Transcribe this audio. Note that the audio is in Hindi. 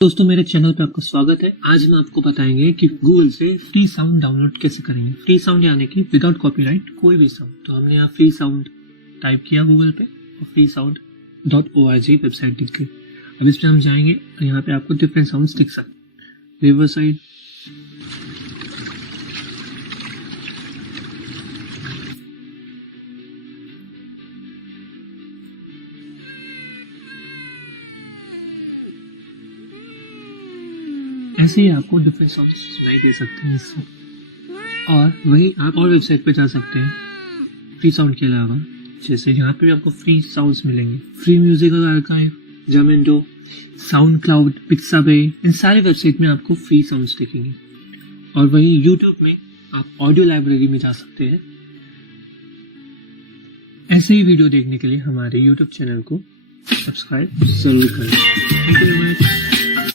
दोस्तों मेरे चैनल पे आपका स्वागत है। आज हम आपको बताएंगे कि गूगल से फ्री साउंड डाउनलोड कैसे करेंगे। फ्री साउंड यानी कि विदाउट कॉपीराइट कोई भी साउंड। तो हमने यहाँ फ्री साउंड टाइप किया गूगल पे और freesound.org वेबसाइट दिख गई। अब इस पे हम जाएंगे और यहाँ पे आपको डिफरेंट साउंड्स दिख सकते हैं। रिवरसाइड, ऐसे ही आपको डिफरेंट साउंड्स सुनाई दे सकते हैं इससे। और वही आप और वेबसाइट पे जा सकते हैं फ्री साउंड के अलावा, जैसे यहाँ पे भी आपको फ्री साउंड्स मिलेंगे। Free musical archive, Jamendo, SoundCloud, Pixabay, इन सारे वेबसाइट में आपको फ्री साउंड्स दिखेंगे। और वही यूट्यूब में आप ऑडियो लाइब्रेरी में जा सकते हैं। ऐसे ही वीडियो देखने के लिए हमारे यूट्यूब चैनल को सब्सक्राइब जरूर करें। Thank you very much.